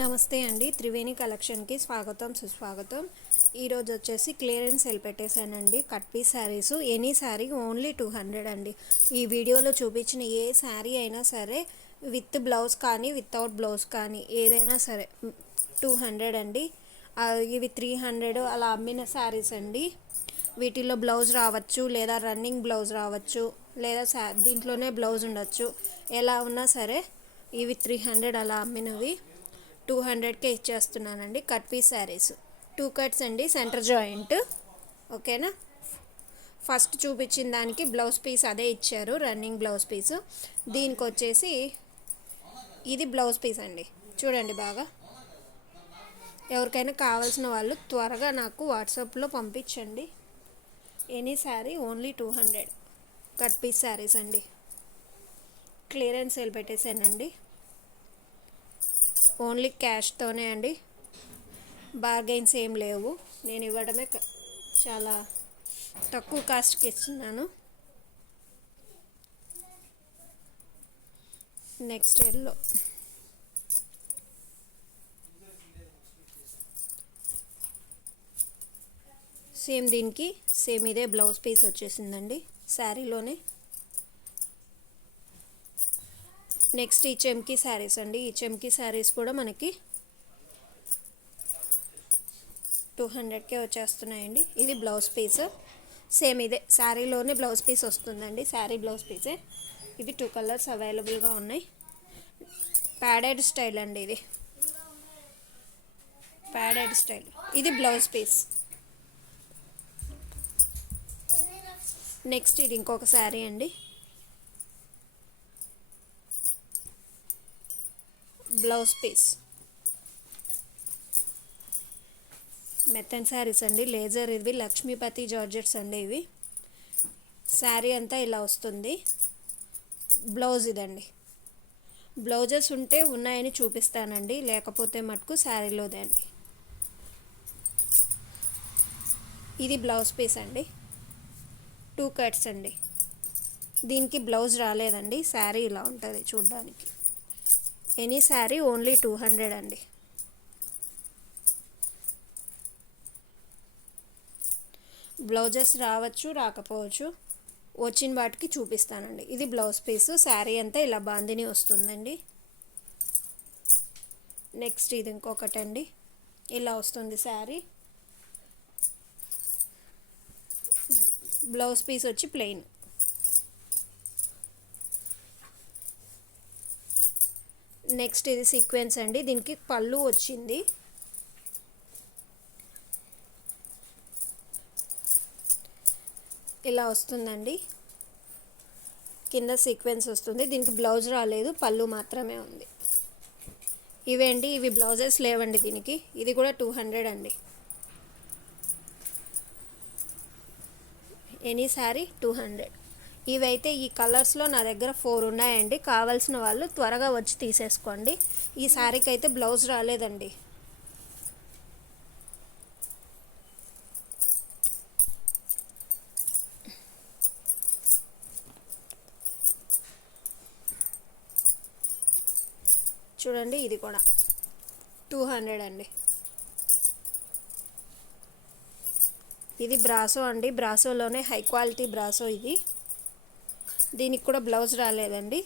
నమస్తే అండి. త్రివేణి కలెక్షన్కి స్వాగతం సుస్వాగతం. ఈరోజు వచ్చేసి క్లియరెన్స్ సేల్ పెట్టేశానండి. Cut piece saris, any sari only 200 అండి. ఈ వీడియోలో చూపించిన ఏ శారీ అయినా సరే విత్ బ్లౌజ్ కానీ వితౌట్ బ్లౌజ్ కానీ ఏదైనా సరే 200 అండి. ఇవి 300 అలా అమ్మిన శారీస్ అండి. వీటిల్లో బ్లౌజ్ రావచ్చు, లేదా రన్నింగ్ బ్లౌజ్ రావచ్చు, లేదా దీంట్లోనే బ్లౌజ్ ఉండొచ్చు. ఎలా ఉన్నా సరే ఇవి 300 అలా అమ్మినవి 200కే ఇచ్చేస్తున్నానండి. కట్ పీస్ శారీస్ 2 కట్స్ అండి, సెంటర్ జాయింట్. ఓకేనా. ఫస్ట్ చూపించిన దానికి బ్లౌజ్ పీస్ అదే ఇచ్చారు, రన్నింగ్ బ్లౌజ్ పీసు. దీనికి వచ్చేసి ఇది బ్లౌజ్ పీస్ అండి. చూడండి బాగా. ఎవరికైనా కావాల్సిన వాళ్ళు త్వరగా నాకు వాట్సాప్లో పంపించండి. Any sari only 200 cut piece saris అండి. క్లియరెన్స్ సేల్ పెట్టేశానండి. ఓన్లీ క్యాష్తోనే అండి, బార్గెన్స్ ఏం లేవు. నేను ఇవ్వడమే చాలా తక్కువ కాస్ట్కి ఇస్తున్నాను. నెక్స్ట్ ఎల్లో, సేమ్ దీనికి సేమ్ ఇదే బ్లౌజ్ పీస్ వచ్చేసిందండి శారీలోనే. నెక్స్ట్ ఈ చెమ్కీ శారీస్ అండి. ఈ చెమ్కీ శారీస్ కూడా మనకి 200కే వచ్చేస్తున్నాయండి. ఇది బ్లౌజ్ పీస్, సేమ్ ఇదే శారీలోనే బ్లౌజ్ పీస్ వస్తుందండి. శారీ బ్లౌజ్ పీసే. ఇది 2 కలర్స్ అవైలబుల్గా ఉన్నాయి. ప్యాడెడ్ స్టైల్ అండి, ఇది ప్యాడెడ్ స్టైల్. ఇది బ్లౌజ్ పీస్. నెక్స్ట్ ఇది ఇంకొక శారీ అండి. బ్లౌజ్ పీస్ మెత్తన్ శారీస్ అండి, లేజర్. ఇవి లక్ష్మీపతి జార్జెట్స్ అండి. ఇవి శారీ అంతా ఇలా వస్తుంది. బ్లౌజ్ ఇదండి. బ్లౌజెస్ ఉంటే ఉన్నాయని చూపిస్తానండి, లేకపోతే మటుకు శారీలోదే అండి. ఇది బ్లౌజ్ పీస్ అండి, 2 కట్స్ అండి. దీనికి బ్లౌజ్ రాలేదండి, శారీ ఇలా ఉంటుంది చూడ్డానికి. ఎనీ శారీ ఓన్లీ 200 అండి. బ్లౌజెస్ రావచ్చు, రాకపోవచ్చు. వచ్చిన వాటికి చూపిస్తానండి. ఇది బ్లౌజ్ పీసు. శారీ అంతా ఇలా బాందిని వస్తుందండి. నెక్స్ట్ ఇది ఇంకొకటండి, ఇలా వస్తుంది శారీ. బ్లౌజ్ పీస్ వచ్చి ప్లెయిన్. నెక్స్ట్ ఇది సీక్వెన్స్ అండి. దీనికి పళ్ళు వచ్చింది. ఇలా వస్తుందండి, కింద సీక్వెన్స్ వస్తుంది. దీనికి బ్లౌజ్ రాలేదు, పళ్ళు మాత్రమే ఉంది. ఇవేంటి, ఇవి బ్లౌజెస్ లేవండి దీనికి. ఇది కూడా 200 అండి. ఎనీ శారీ 200. ఇవైతే ఈ కలర్స్లో నా దగ్గర 4 ఉన్నాయండి. కావాల్సిన వాళ్ళు త్వరగా వచ్చి తీసేసుకోండి. ఈ శారీకి అయితే బ్లౌజ్ రాలేదండి. చూడండి, ఇది కూడా 200 అండి. ఇది బ్రాసో అండి. బ్రాసోలోనే హై క్వాలిటీ బ్రాసో ఇది. దీనికి కూడా బ్లౌజ్ రాలేదండి.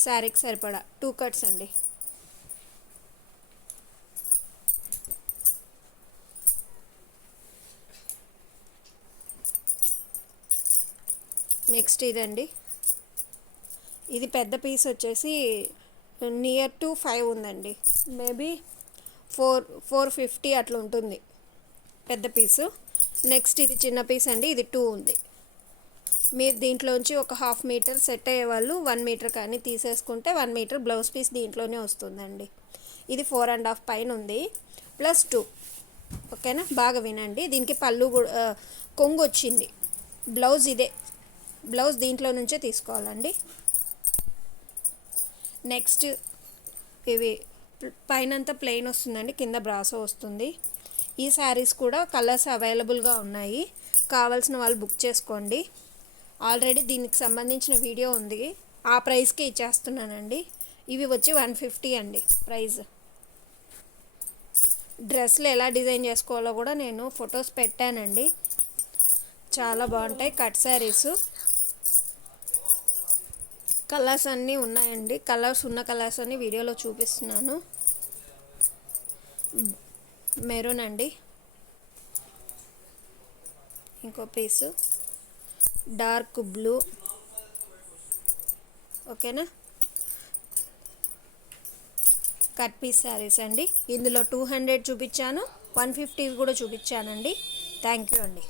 శారీకి సరిపడా 2 కట్స్ అండి. నెక్స్ట్ ఇదండి. ఇది పెద్ద పీస్ వచ్చేసి నియర్ టు 5 ఉందండి. మేబీ 450 అట్లా ఉంటుంది పెద్ద పీసు. నెక్స్ట్ ఇది చిన్న పీస్ అండి. ఇది 2 ఉంది. మీరు దీంట్లోంచి ఒక 1/2 మీటర్ సెట్ అయ్యే వాళ్ళు 1 మీటర్ కానీ తీసేసుకుంటే 1 మీటర్ బ్లౌజ్ పీస్ దీంట్లోనే వస్తుందండి. ఇది 4.5 పైన ఉంది, +2. ఓకేనా. బాగా వినండి. దీనికి పళ్ళు కూడా కొంగు వచ్చింది. బ్లౌజ్ ఇదే. బ్లౌజ్ దీంట్లో నుంచే తీసుకోవాలండి. నెక్స్ట్ ఇవి పైనంతా ప్లెయిన్ వస్తుందండి, కింద బ్రాసో వస్తుంది. ఈ శారీస్ కూడా కలర్స్ అవైలబుల్గా ఉన్నాయి. కావాల్సిన వాళ్ళు బుక్ చేసుకోండి. ఆల్రెడీ దీనికి సంబంధించిన వీడియో ఉంది, ఆ ప్రైస్కే ఇచ్చేస్తున్నానండి. ఇవి వచ్చి 150 అండి ప్రైస్. డ్రెస్లు ఎలా డిజైన్ చేసుకోవాలో కూడా నేను ఫొటోస్ పెట్టానండి. చాలా బాగుంటాయి కట్ శారీస్. కలర్స్ అన్నీ ఉన్నాయండి. కలర్స్ అన్నీ వీడియోలో చూపిస్తున్నాను. మెరూన్ అండి, ఇంకో పీసు డార్క్ బ్లూ. ఓకేనా, కట్ పీస్ శారీస్ అండి. ఇందులో 200 చూపించాను, 150 కూడా చూపించానండి. థ్యాంక్ యూ అండి.